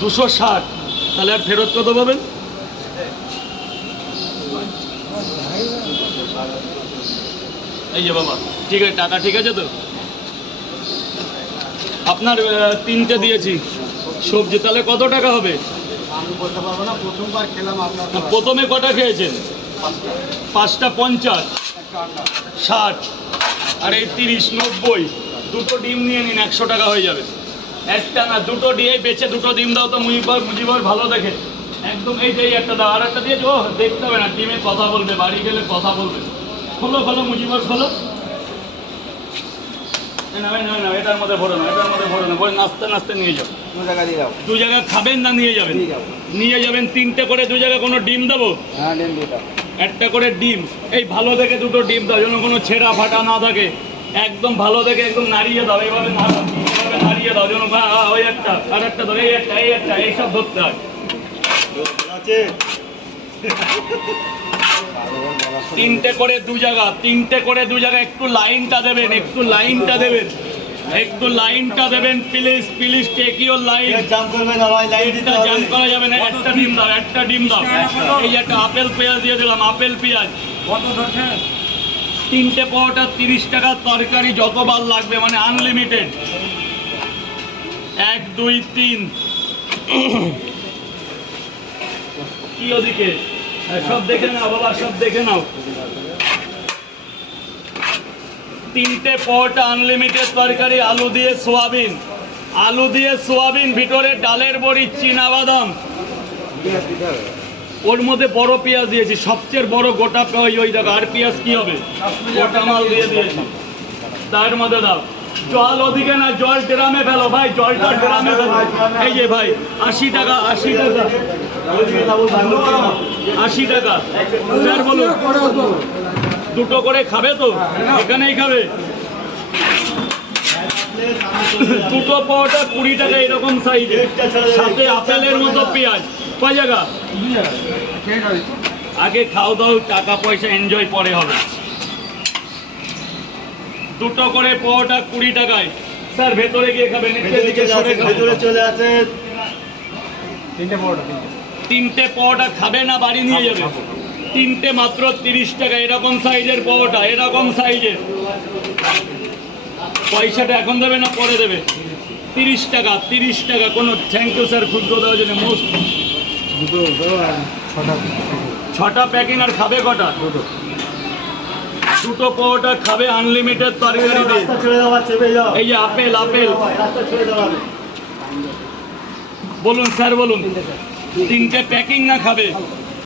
দুশো ষাট। তাহলে আর ফেরত কত পাবেন? এই যে বাবা, ঠিক আছে, টাকা ঠিক আছে তো? আপনার তিনটে দিয়েছি। সবজি, তাহলে কত টাকা হবে? প্রথমে কটা খেয়েছেন? পাঁচটা পঞ্চাশ। ষাট। আর এই তিরিশ, নব্বই। দুটো ডিম নিয়ে নিন, একশো টাকা হয়ে যাবে। একটা না দুটো দিয়ে বেচে দুটো ডিম দাও তো মুজিবর মুজিবর ভালো দেখে। একদম এই যে একটা দাও। আর একটা দিয়ে ও দেখতে হবে না ডিমে কথা বলবে বাড়ি গেলে কথা বলবে। খোলো খোলো মুজিবর খোলো। এটার মধ্যে ভরো না এটার মধ্যে ভরো না ভরে নাচতে নাচতে নিয়ে যাও। দু দিয়ে দু জায়গা খাবেন না নিয়ে যাবেন? নিয়ে যাবেন তিনটে করে দু জায়গায় কোনো ডিম দেবো? হ্যাঁ একটা করে ডিম। এই ভালো দেখে দুটো ডিম দাও যেন কোনো ছেঁড়া ফাটা না থাকে। একদম ভালো দেখে একদম নাড়িয়ে দাও এইভাবে না নাড়িয়ে দাও বা, ওই একটা আর একটা ধরো এই একটা এই একটা এইসব ধরতে হয়। তিনটে করে দু জায়গা তিনটে করে দু জায়গা একটু লাইনটা দেবেন একটু লাইনটা দেবেন একটু লাইনটা দেবেন please please take your line jam করবে না ভাই লাইন দিতে এটা জাম করা যাবে না একটা ডিম দাও একটা ডিম দাও। এই একটা আপেল পেঁয়াজ দিয়ে দিলাম আপেল পেঁয়াজ। কত ধরছেন তিনটে পরোটা তিরিশ টাকার তরকারি যতবার লাগবে মানে আনলিমিটেড এক, দুই, তিন। কি ওদিকে? সব দেখে নাও, বাবা, সব দেখে নাও। তিনটে পরোটা আনলিমিটেড তরকারি, আলু দিয়ে সোয়াবিন। আলু দিয়ে সোয়াবিন, ভিতরে ডালের বড়ি বাদাম ওর মধ্যে বড় পেঁয়াজ দিয়েছি, সবচেয়ে বড় গোটা ওই ওই দেখো, আর পেঁয়াজ কি হবে? গোটা মাল দিয়ে দিয়েছি। তার মধ্যে দাও। জল ওদিকে না, জল ড্রামে ফেলো ভাই জলটা ড্রামে ফেলো। এই যে ভাই, আশি টাকা আশি টাকা। আশি টাকা। স্যার দুটো করে খাবে তো? এখানেই খাবে। দুটো পাওয়াটা কুড়ি টাকা এরকম সাইজে সাথে আপেলের মতো পেঁয়াজ। কয় জায়গা? আগে খাও দাও, টাকা পয়সা এনজয় পরে হবে। দুটো করে পাওয়াটা কুড়ি টাকায়। স্যার ভেতরে গিয়ে খাবেন ভেতরে চলে সরে আসে ভেতরে চলে আসে তিনটে পরোটা তিনটে। পাওয়াটা খাবে না বাড়ি নিয়ে যাবে। তিনটে মাত্র তিরিশ টাকা এরকম সাইজের পাওয়াটা এরকম সাইজের। পয়সাটা এখন দেবে না পরে দেবে। তিরিশ টাকা তিরিশ টাকা কোনো থ্যাংক ইউ স্যার ক্ষুদ্র দেওয়ার জন্য মোস্ট ছটা। ছটা প্যাকিং আর খাবে কটা? দুটো। দুটো পরোটা খাবে আনলিমিটেড তরকারি দিয়ে এই যে আপেল আপেল। বলুন স্যার বলুন। তিনটে প্যাকিং না খাবে?